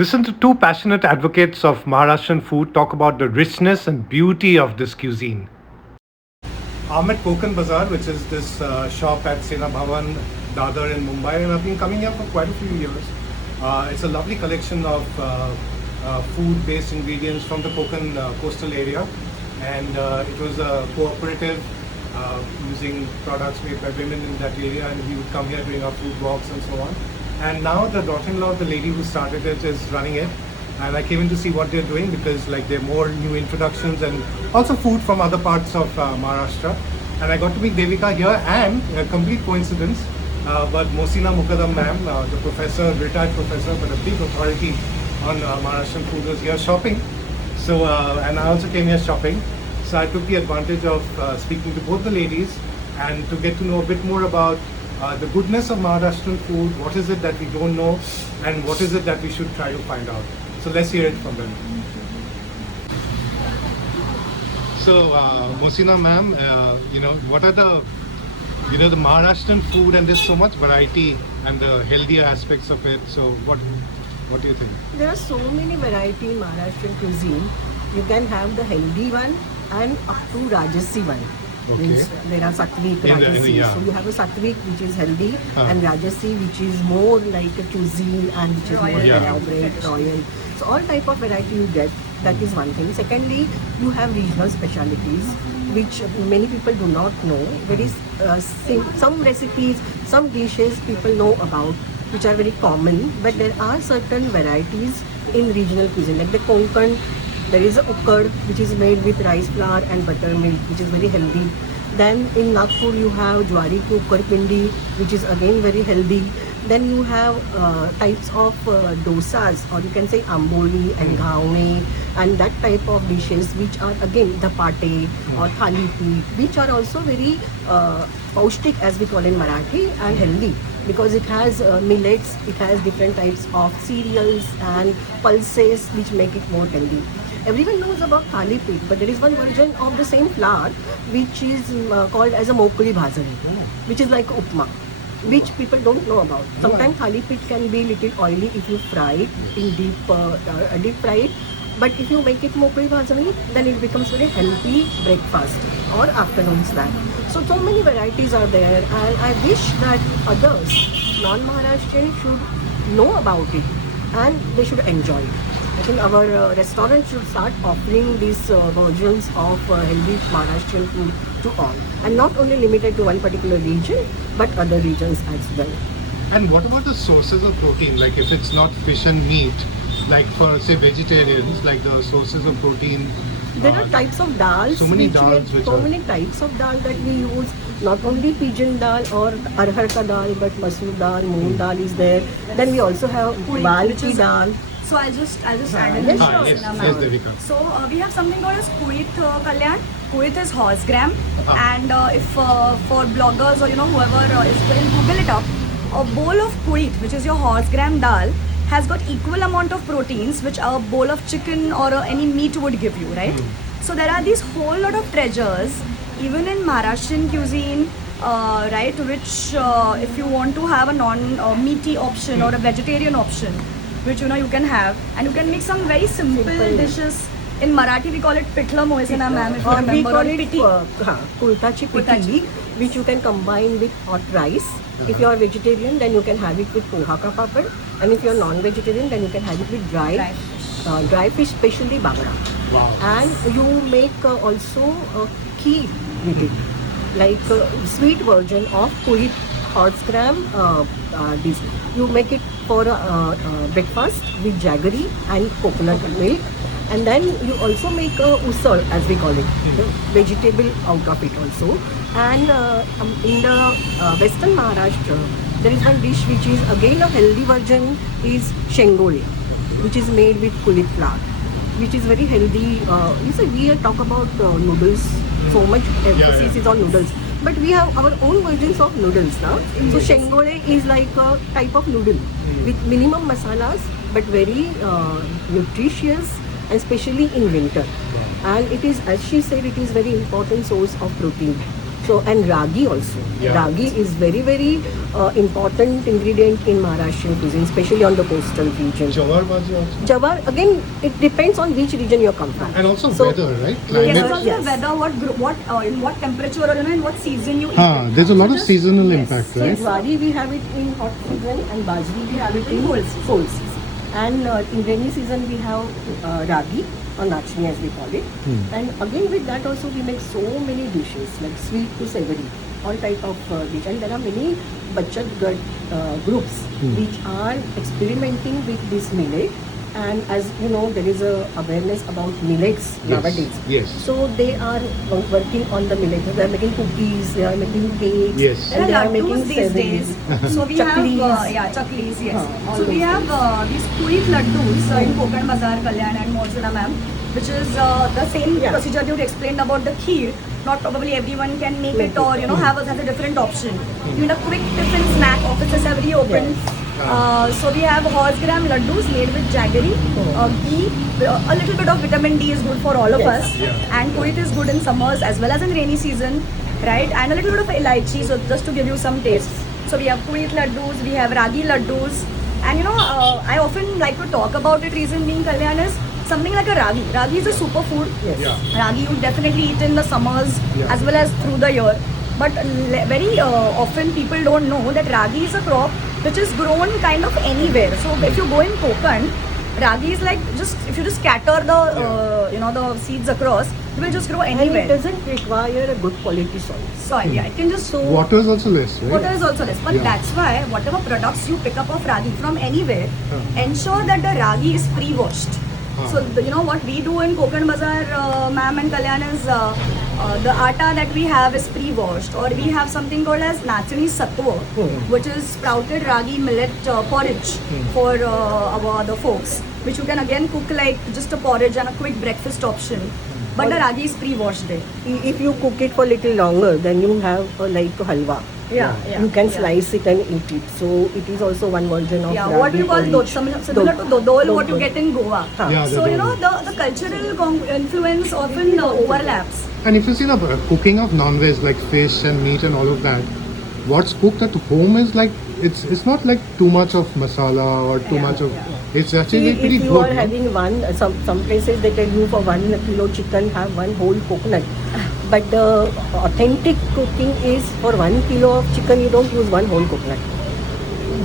Listen to two passionate advocates of Maharashtrian food talk about the richness and beauty of this cuisine. I'm at Kokan Bazar, which is this shop at Sena Bhavan, Dadar in Mumbai, and I've been coming here for quite a few years. It's a lovely collection of food-based ingredients from the Kokan coastal area, and it was a cooperative using products made by women in that area, and we would come here doing our food walks and so on. And now the daughter-in-law of the lady who started it is running it, and I came in to see what they're doing because like there are more new introductions and also food from other parts of Maharashtra. And I got to meet Devika here, and a complete coincidence, but Mohsina Mukadam ma'am, the professor, retired professor, but a big authority on Maharashtrian food, was here shopping. So, and I also came here shopping. So I took the advantage of speaking to both the ladies and to get to know a bit more about the goodness of Maharashtrian food, what is it that we don't know, and what is it that we should try to find out. So let's hear it from them. So, Mohsina ma'am, what are the Maharashtrian food, and there's so much variety and the healthier aspects of it. So, what do you think? There are so many variety in Maharashtrian cuisine. You can have the healthy one and up to Rajasi one. Okay. Means there are Sattvic, Rajasi. Yeah. So you have a Sattvic which is healthy and Rajasi which is more like a cuisine and which is more elaborate, royal. So all type of variety you get. That is one thing. Secondly, you have regional specialities which many people do not know. There is some recipes, some dishes people know about which are very common, but there are certain varieties in regional cuisine like the Kokan. There is a ukkad which is made with rice flour and buttermilk, which is very healthy. Then in Nagpur you have jwari ki ukkad pindi, which is again very healthy. Then you have types of dosas, or you can say amboli and ghaune, and that type of dishes which are again the pate or thali peeth, which are also very paustik as we call in Marathi, and healthy because it has millets, it has different types of cereals and pulses which make it more healthy. Everyone knows about thali peeth, but there is one version of the same flour which is called as a mokuli bhazari, which is like upma, which people don't know about. Sometimes thali peeth can be little oily if you fry it in deep fry it, but if you make it mokuli bhazari, then it becomes very healthy breakfast or afternoon snack. So many varieties are there, and I wish that others, non-Maharashtrian, should know about it and they should enjoy it. I think our restaurant should start offering these versions of healthy Maharashtrian food to all, and not only limited to one particular region, but other regions as well. And what about the sources of protein? Like if it's not fish and meat, like for say vegetarians, like the sources of protein. There are types of dals. So many dals. Many types of dal that we use. Not only pigeon dal or arhar ka dal, but masoor dal, moong dal is there. Then we also have bal ki dal. So I'll just add in. Yes, Devika. So we have something called as Kurit Kalyan. Kurit is horse gram, and if for bloggers or whoever is going, Google it up. A bowl of Kurit, which is your horse gram dal, has got equal amount of proteins which a bowl of chicken or any meat would give you, right? So there are these whole lot of treasures even in Maharashtrian cuisine, right? Which if you want to have a non-meaty option or a vegetarian option, which you can have, and you can make some very simple dishes. In Marathi we call it pitla, Mohsina ma'am, if you remember. We call it kultachi piti, which you can combine with hot rice. If you are vegetarian, then you can have it with poha ka papad, and if you are non-vegetarian, then you can have it with dry fish, especially bagda. Wow. And you make also a kheer with it, like sweet version of purit horse gram dish. You make it for breakfast with jaggery and coconut milk, and then you also make a usal, as we call it, the vegetable out of it also. And in the western Maharashtra, there is one dish which is again a healthy version, is shengole, which is made with kulit flour, which is very healthy. We talk about noodles, so much emphasis is on noodles, but we have our own versions of noodles now. So shengole is like a type of noodle with minimum masalas, but very nutritious, and especially in winter. And it is, as she said, it is very important source of protein. So and ragi also. Yeah. Ragi is very very important ingredient in Maharashtrian cuisine, especially on the coastal region. Jawar bhaji also. Jawar, again, it depends on which region you come from. And also So- weather, right? Yes, Climate. it's also Yes. the weather, in what temperature or in what season you eat Ah, it. there's a lot So of just- seasonal yes. impact, See, right? Jwari we have it in hot season and bajri we have it in cold season. And in rainy season we have ragi or nachni as we call it. And again with that also we make so many dishes like sweet to savory, all type of dish. And there are many bachat groups which are experimenting with this millet. And as you know, there is a awareness about millets nowadays. Yes. So they are working on the millets. They are making cookies, they are making cakes, Yes. and they There are are making laddus these days. So we Chaklis. have, chaklis, yes. All So we those have these purit laddus in Kokan, Bazar, Kalyan and Mohsina ma'am, which is the same Yeah. procedure you explained about the kheer. Not probably everyone can make it or have a different option. You need a quick tiffin snack. Offices are very open. So we have horse gram laddus made with jaggery, ghee, a little bit of vitamin D is good for all of Yes. us, and purit is good in summers as well as in rainy season, right? And a little bit of elaichi, so just to give you some taste. So we have purit laddus, we have ragi laddus, and I often like to talk about it. Reason being, Kalyan, is something like a ragi. Ragi is a superfood. Yes. Yeah. Ragi you definitely eat in the summers Yeah. as well as through the year. But very often people don't know that ragi is a crop which is grown kind of anywhere. So if you go in Kokan, ragi is like if you just scatter the seeds across, it will just grow And it anywhere. doesn't require a good quality soil. Soil, yeah, it can just Water is also less, right? Water is also less, but Yeah. that's why whatever products you pick up of ragi from anywhere, ensure that the ragi is pre-washed. So what we do in Kokan Bazar, ma'am and Kalyan, is the atta that we have is pre-washed, or we have something called as nachni satwa, which is sprouted ragi millet porridge for our other folks, which you can again cook like just a porridge and a quick breakfast option. But the ragi is pre-washed there. If you cook it for a little longer, then you have like a halwa. Yeah, You can slice it and eat it. So it is also one version of Yeah, ragi what we call porridge. dod, similar to dodol, what you get in Goa. Yeah, So the dodol. the cultural influence often overlaps. And if you see the cooking of non-veg like fish and meat and all of that, what's cooked at home is like it's not like too much of masala or too much of. It's actually See, pretty if you good. are no? having some places they tell you for 1 kilo chicken have one whole coconut. But the authentic cooking is for 1 kilo of chicken you don't use one whole coconut.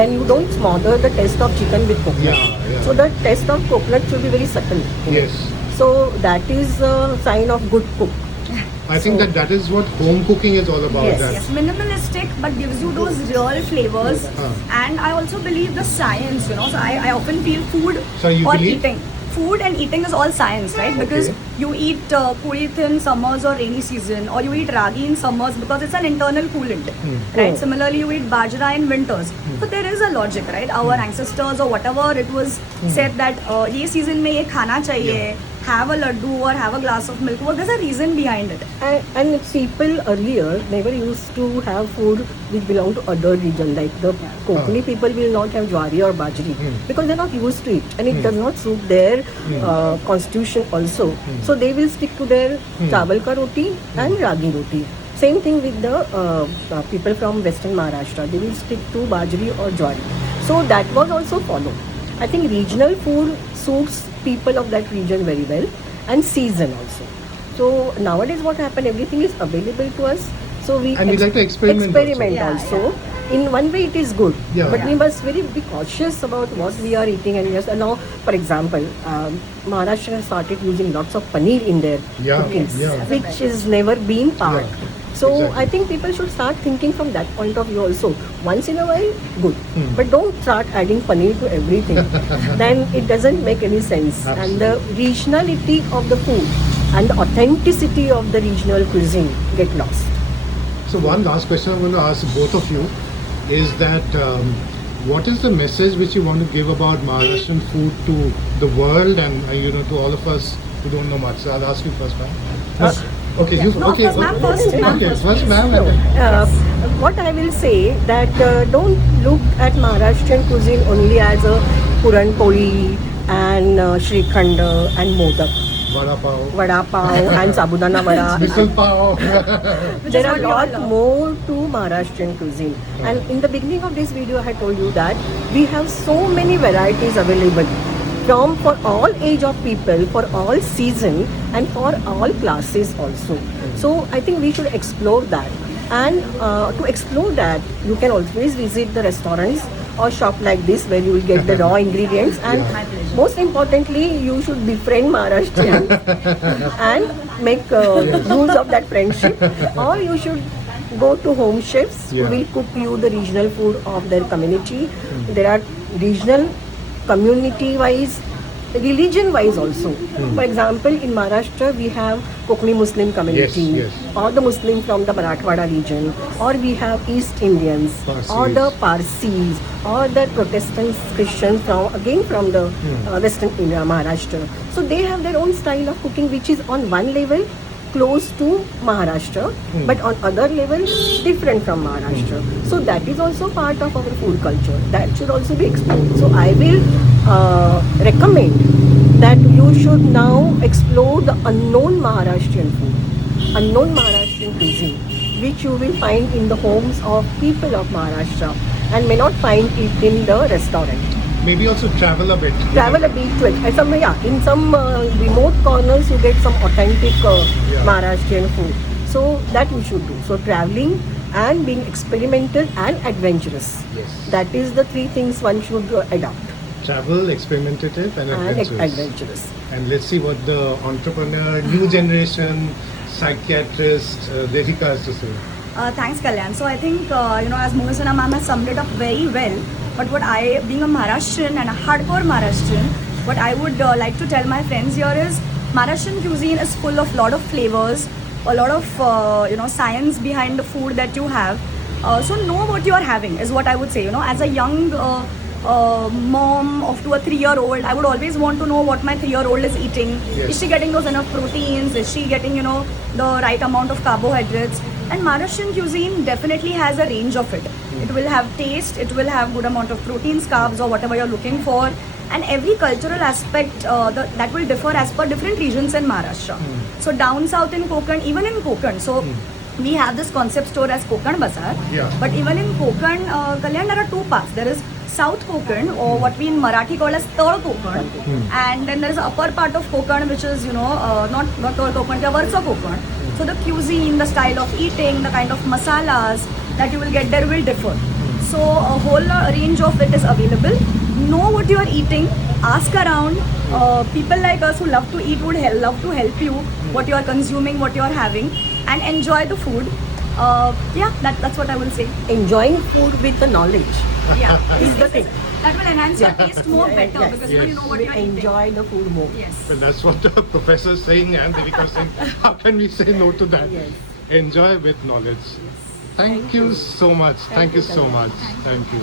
Then you don't smother the taste of chicken with coconut. Yeah. So the taste of coconut should be very subtle. Yes. So that is a sign of good cook. I think that is what home cooking is all about. Yes, that. Yes, minimalistic, but gives you those real flavors. And I also believe the science, So I often feel food Sorry, you or believe? eating. Food and eating is all science, right? Because Okay. you eat purit in summers or rainy season, or you eat ragi in summers because it's an internal coolant, right? Similarly, you eat bajra in winters. So there is a logic, right? Our ancestors or whatever it was said that ye season mein ye khana chahiye, have a laddu or have a glass of milk. Well, there's a reason behind it. And people earlier never used to have food which belong to other region. Like the Kokani people will not have jwari or bajri because they're not used to it, and it does not suit their constitution also. So they will stick to their chawal ka roti and ragi roti. Same thing with the people from Western Maharashtra. They will stick to bajri or jwari. So that was also followed. I think regional food suits people of that region very well, and season also. So nowadays what happened, everything is available to us. So we And we like to experiment also. Yeah, In one way it is good, Yeah. but we must be cautious about what we are eating. And yes, now for example, Maharashtra has started using lots of paneer in their Yeah, cooking, yeah. which is never been part. Yeah. So Exactly. I think people should start thinking from that point of view also. Once in a while, good. But don't start adding paneer to everything. Then it doesn't make any sense. And the regionality of the food and the authenticity of the regional cuisine get lost. So one last question I'm going to ask both of you is that what is the message which you want to give about Maharashtrian food to the world and to all of us who don't know much? So I'll ask you first, ma'am. Okay, you No, okay? first, ma'am, first, ma'am, Okay, first, first, please. ma'am. and then- What I will say that don't look at Maharashtrian cuisine only as a puran, poli and shrikhand and modak. Vada pav. vada pav and sabudana vada. Misal pav. Which There is are what a you all lot love. more to Maharashtrian cuisine. And in the beginning of this video, I had told you that we have so many varieties available for all age of people, for all season, and for all classes also. So I think we should explore that. And to explore that, you can always visit the restaurants or shop like this where you will get the raw ingredients. And My pleasure. most importantly, you should befriend Maharashtrians and make use of that friendship. Or you should go to home chefs Yeah. who will cook you the regional food of their community. There are regional, community-wise, religion-wise also. For example, in Maharashtra, we have Kokani Muslim community, Yes. or the Muslim from the Marathwada region, or we have East Indians, or Parsis. the Parsis, or the Protestants, Christians from the Western India, Maharashtra. So they have their own style of cooking, which is on one level close to Maharashtra, but on other level different from Maharashtra. So that is also part of our food culture. That should also be explored. So I will recommend that you should now explore the unknown Maharashtrian food, unknown Maharashtrian cuisine, which you will find in the homes of people of Maharashtra and may not find it in the restaurant. Maybe also travel a bit. Travel a bit to it. In some remote corners, you get some authentic Maharashtrian food. So that you should do. So traveling and being experimental and adventurous. Yes. That is the three things one should adopt. Travel, experimentative, and And adventurous. adventurous. And let's see what the entrepreneur, new generation, psychiatrist, Devika has to say. Thanks, Kalyan. So I think, as Mohsina ma'am has summed it up very well, but what I, being a Maharashtrian and a hardcore Maharashtrian, what I would like to tell my friends here is Maharashtrian cuisine is full of lot of flavors, a lot of, science behind the food that you have. So know what you are having is what I would say. As a young mom of to a 3-year-old, I would always want to know what my 3-year-old is eating. Yes. Is she getting those enough proteins? Is she getting, the right amount of carbohydrates? And Maharashtrian cuisine definitely has a range of it. It will have taste, it will have good amount of proteins, carbs, or whatever you're looking for. And every cultural aspect that will differ as per different regions in Maharashtra. So down south in Kokan, even in Kokan, so we have this concept store as Kokan Bazar. Yeah. But even in Kokan, Kalyan, there are two parts. There is South Kokan, or what we in Marathi call as Third Kokan, and then there is the upper part of Kokan, which is not Third Kokan, the Varsa Kokan. So the cuisine, the style of eating, the kind of masalas that you will get there will differ. So a whole range of it is available. Know what you are eating, ask around. People like us who love to eat would love to help you what you are consuming, what you are having, and enjoy the food. That's what I will say. Enjoying food with the knowledge Yeah, is the thing. that will enhance your taste more better Yes. because Yes. you know what We you are eating. enjoy the food more. Yes. And that's what the professor is saying and Devika is saying. How can we say no to that? Yes. Enjoy with knowledge. Thank you so much. Thank you so Kalyan. much. Thank you.